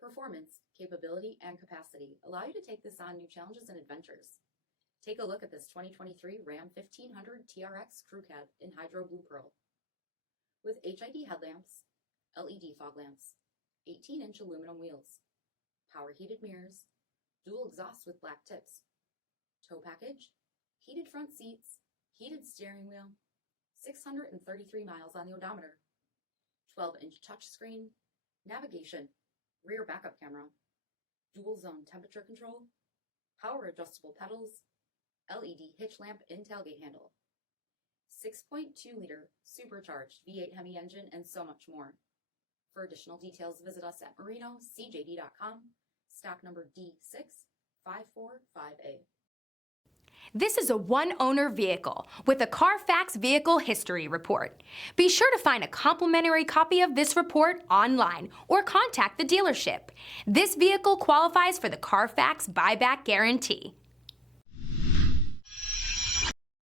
performance, capability, and capacity allow you to take this on new challenges and adventures. Take a look at this 2023 Ram 1500 TRX Crew Cab in Hydro Blue Pearl. With HID headlamps, LED fog lamps, 18-inch aluminum wheels, power heated mirrors, dual exhausts with black tips, tow package, heated front seats, heated steering wheel, 633 miles on the odometer, 12-inch touchscreen, navigation, rear backup camera, dual zone temperature control, power adjustable pedals, LED hitch lamp in tailgate handle, 6.2-liter supercharged V8 Hemi engine, and so much more. For additional details, visit us at marinocjd.com, stock number D6545A. This is a one-owner vehicle with a Carfax Vehicle History Report. Be sure to find a complimentary copy of this report online or contact the dealership. This vehicle qualifies for the Carfax Buyback Guarantee.